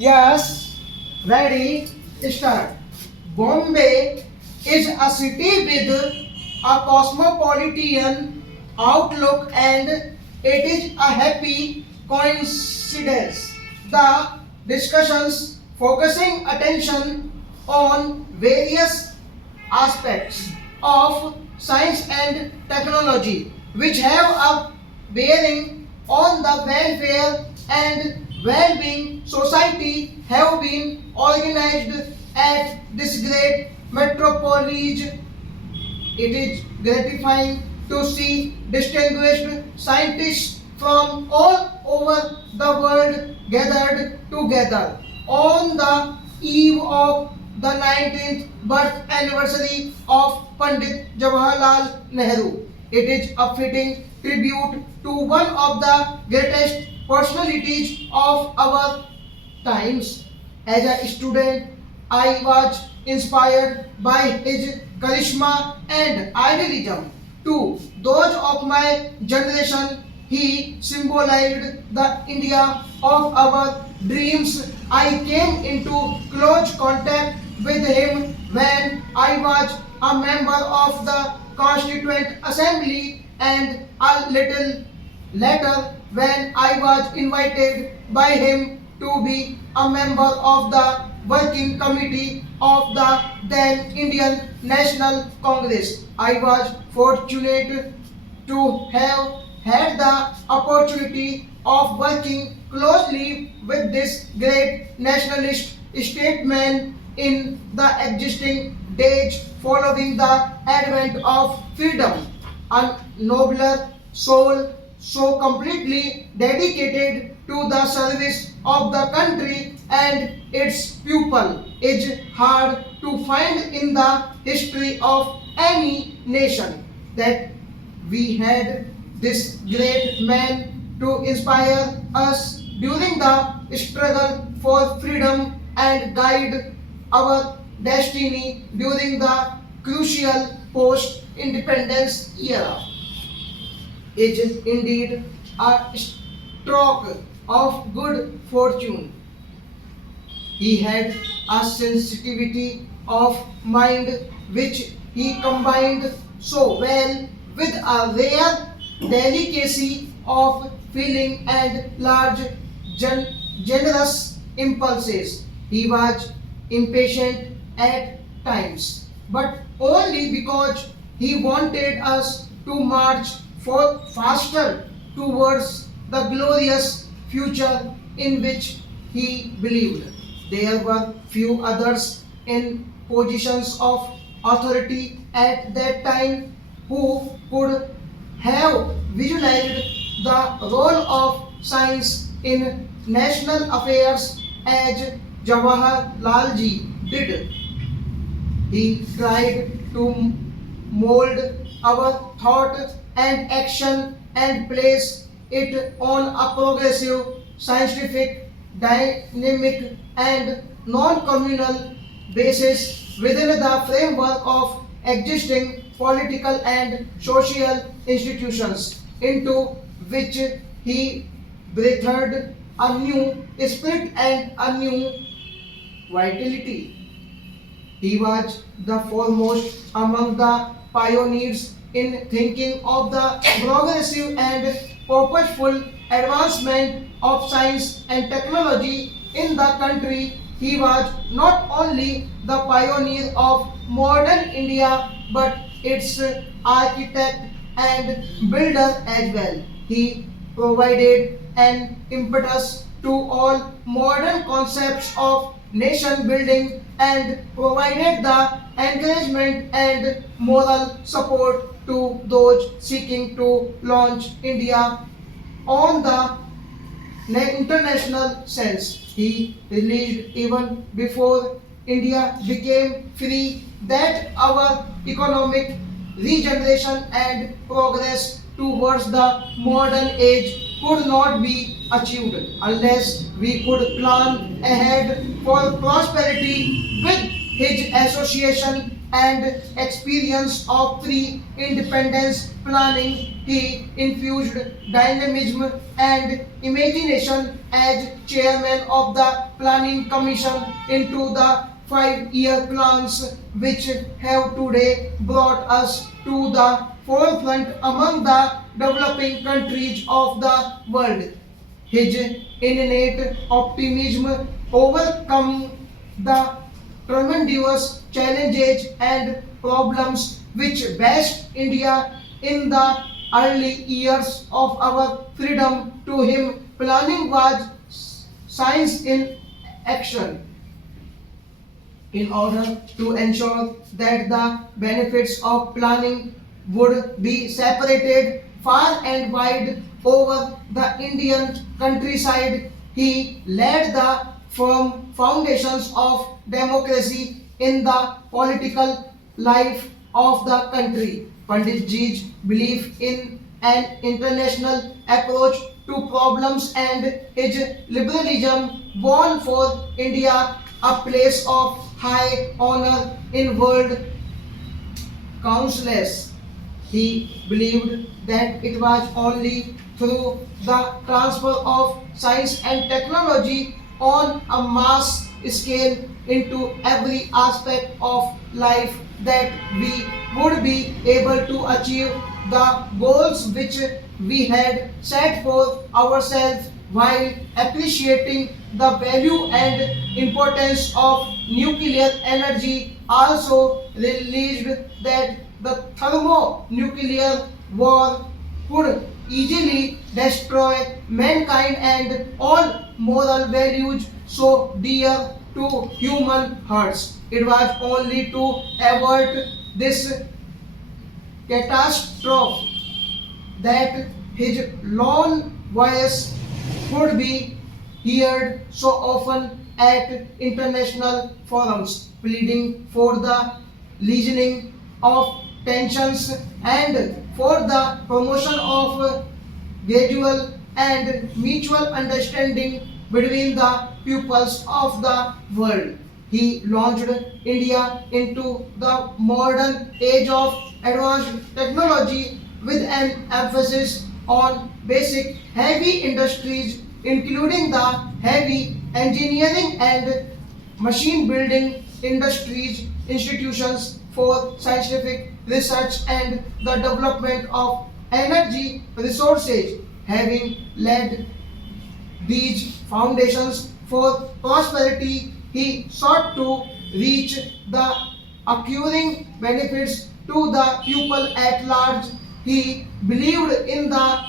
Yes, ready, start. Bombay is a city with a cosmopolitan outlook and it is a happy coincidence. The discussions focusing attention on various aspects of science and technology which have a bearing on the welfare and well-being society have been organized at this great metropolis. It is gratifying to see distinguished scientists from all over the world gathered together on the eve of the 19th birth anniversary of Pandit Jawaharlal Nehru. It is a fitting tribute to one of the greatest personalities of our times. As a student, I was inspired by his charisma and idealism. To those of my generation, he symbolized the India of our dreams. I came into close contact with him when I was a member of the Constituent Assembly and a little later when I was invited by him to be a member of the working committee of the then Indian National Congress. I was fortunate to have had the opportunity of working closely with this great nationalist statesman in the existing days following the advent of freedom. A nobler soul so completely dedicated to the service of the country and its people is hard to find in the history of any nation. That we had this great man to inspire us during the struggle for freedom and guide our destiny during the crucial post-independence era. It is indeed a stroke of good fortune. He had a sensitivity of mind which he combined so well with a rare delicacy of feeling and large generous impulses. He was impatient at times, but only because he wanted us to march for faster towards the glorious future in which he believed. There were few others in positions of authority at that time who could have visualized the role of science in national affairs as Jawaharlal ji did. He tried to mold our thought and action and place it on a progressive, scientific, dynamic and non-communal basis within the framework of existing political and social institutions into which he breathed a new spirit and a new vitality. He was the foremost among the pioneers in thinking of the progressive and purposeful advancement of science and technology in the country. He was not only the pioneer of modern India but its architect and builder as well. He provided an impetus to all modern concepts of nation building and provided the encouragement and moral support to those seeking to launch India on the international sense. He realized even before India became free that our economic regeneration and progress towards the modern age could not be achieved unless we could plan ahead for prosperity. With his association and experience of pre-independence planning, he infused dynamism and imagination as chairman of the Planning Commission into the 5-year plans which have today brought us to the forefront among the developing countries of the world. His innate optimism overcome the tremendous challenges and problems which based India in the early years of our freedom. To him, planning was science in action. In order to ensure that the benefits of planning would be separated far and wide over the Indian countryside, he laid the firm foundations of democracy in the political life of the country. Panditji's belief in an international approach to problems and his liberalism won for India a place of high honor in world councils. He believed that it was only through the transfer of science and technology on a mass scale into every aspect of life that we would be able to achieve the goals which we had set for ourselves, while appreciating the value and importance of nuclear energy. Also realized that the thermonuclear war could easily destroy mankind and all moral values so dear to human hearts. It was only to avert this catastrophe that his lone voice could be heard so often at international forums, pleading for the lessening of tensions and for the promotion of gradual and mutual understanding between the peoples of the world. He launched India into the modern age of advanced technology with an emphasis on basic heavy industries, including the heavy engineering and machine building industries, institutions for scientific research and the development of energy resources. Having laid these foundations for prosperity, he sought to reach the accruing benefits to the people at large. He believed in the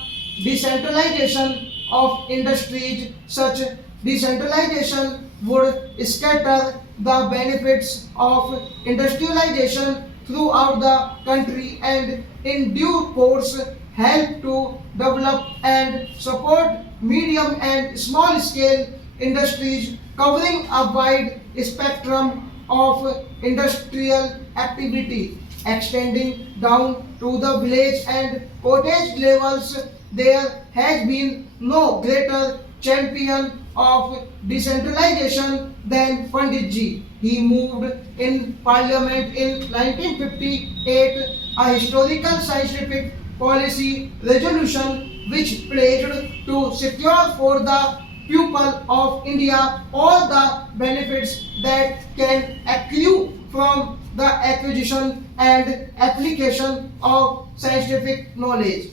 decentralization of industries. Such decentralization would scatter the benefits of industrialization throughout the country and in due course help to develop and support medium and small scale industries covering a wide spectrum of industrial activity extending down to the village and cottage levels. There has been no greater champion of decentralization than Panditji. He moved in parliament in 1958 a historical scientific policy resolution which pledged to secure for the people of India all the benefits that can accrue from the acquisition and application of scientific knowledge.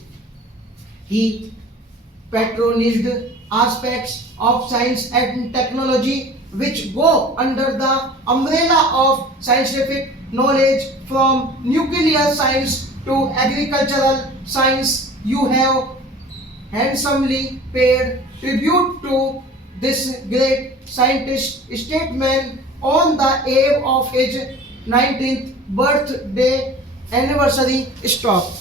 He patronized aspects of science and technology which go under the umbrella of scientific knowledge, from nuclear science to agricultural science. You have handsomely paid tribute to this great scientist statesman on the eve of his 19th birthday anniversary. Stop.